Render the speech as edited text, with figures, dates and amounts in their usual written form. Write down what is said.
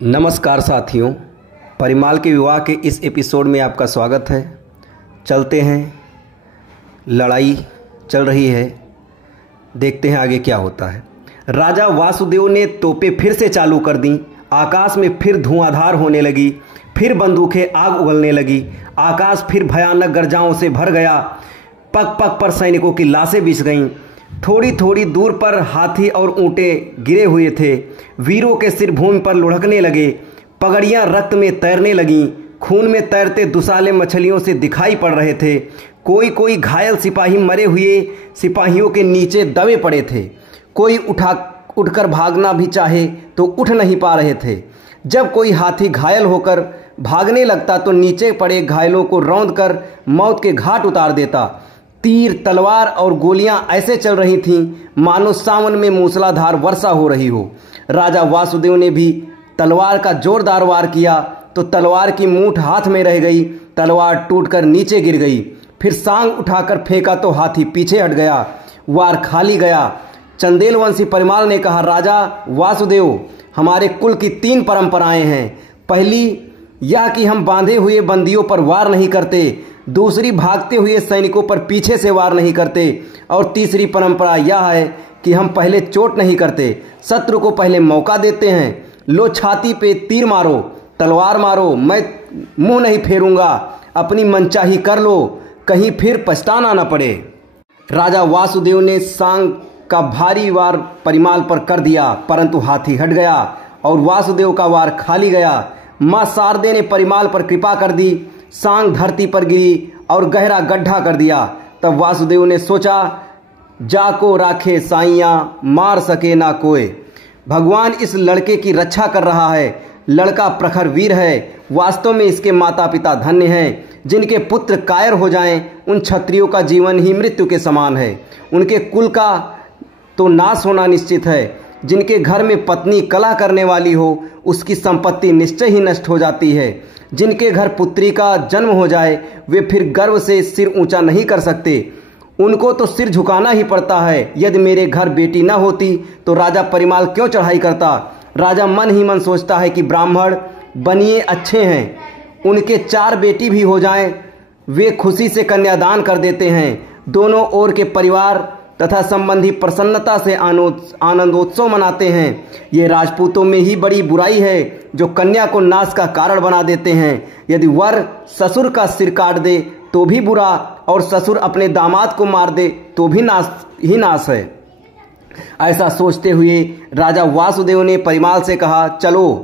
नमस्कार साथियों, परिमाल के विवाह के इस एपिसोड में आपका स्वागत है। चलते हैं, लड़ाई चल रही है, देखते हैं आगे क्या होता है। राजा वासुदेव ने तोपें फिर से चालू कर दी। आकाश में फिर धुआंधार होने लगी, फिर बंदूकें आग उगलने लगी। आकाश फिर भयानक गर्जाओं से भर गया। पग पग पर सैनिकों की लाशें बिछ गईं। थोड़ी थोड़ी दूर पर हाथी और ऊँटें गिरे हुए थे। वीरों के सिर भूमि पर लुढ़कने लगे। पगड़ियाँ रक्त में तैरने लगीं। खून में तैरते दुसाले मछलियों से दिखाई पड़ रहे थे। कोई कोई घायल सिपाही मरे हुए सिपाहियों के नीचे दबे पड़े थे। कोई उठकर भागना भी चाहे तो उठ नहीं पा रहे थे। जब कोई हाथी घायल होकर भागने लगता तो नीचे पड़े घायलों को रौंदकर मौत के घाट उतार देता। तीर, तलवार और गोलियां ऐसे चल रही थीं मानो सावन में मूसलाधार वर्षा हो रही हो। राजा वासुदेव ने भी तलवार का जोरदार वार किया तो तलवार की मूठ हाथ में रह गई। तलवार टूटकर नीचे गिर गई। फिर सांग उठाकर फेंका तो हाथी पीछे हट गया। वार खाली गया। चंदेल वंशी परिमाल ने कहा, राजा वासुदेव, हमारे कुल की 3 परंपराएं हैं। पहली यह कि हम बांधे हुए बंदियों पर वार नहीं करते। दूसरी, भागते हुए सैनिकों पर पीछे से वार नहीं करते। और तीसरी परंपरा यह है कि हम पहले चोट नहीं करते, शत्रु को पहले मौका देते हैं। लो, छाती पे तीर मारो, तलवार मारो, मैं मुंह नहीं फेरूंगा। अपनी मनचाही कर लो, कहीं फिर पछताना न पड़े। राजा वासुदेव ने सांग का भारी वार परिमाल पर कर दिया, परंतु हाथी हट गया और वासुदेव का वार खाली गया। मां शारदे ने परिमाल पर कृपा कर दी। सांग धरती पर गिरी और गहरा गड्ढा कर दिया। तब वासुदेव ने सोचा, जाको राखे साइयाँ, मार सके ना कोई। भगवान इस लड़के की रक्षा कर रहा है। लड़का प्रखर वीर है। वास्तव में इसके माता पिता धन्य हैं। जिनके पुत्र कायर हो जाएं, उन क्षत्रियों का जीवन ही मृत्यु के समान है। उनके कुल का तो नाश होना निश्चित है। जिनके घर में पत्नी कलह करने वाली हो, उसकी संपत्ति निश्चय ही नष्ट हो जाती है। जिनके घर पुत्री का जन्म हो जाए, वे फिर गर्व से सिर ऊंचा नहीं कर सकते। उनको तो सिर झुकाना ही पड़ता है। यदि मेरे घर बेटी न होती तो राजा परिमाल क्यों चढ़ाई करता। राजा मन ही मन सोचता है कि ब्राह्मण बनिए अच्छे हैं, उनके 4 बेटी भी हो जाएं, वे खुशी से कन्यादान कर देते हैं। दोनों ओर के परिवार तथा संबंधी प्रसन्नता से आनंदोत्सव मनाते हैं। ये राजपूतों में ही बड़ी बुराई है जो कन्या को नाश का कारण बना देते हैं। यदि वर ससुर का सिर काट दे तो भी बुरा, और ससुर अपने दामाद को मार दे तो भी नाश है। ऐसा सोचते हुए राजा वासुदेव ने परिमाल से कहा, चलो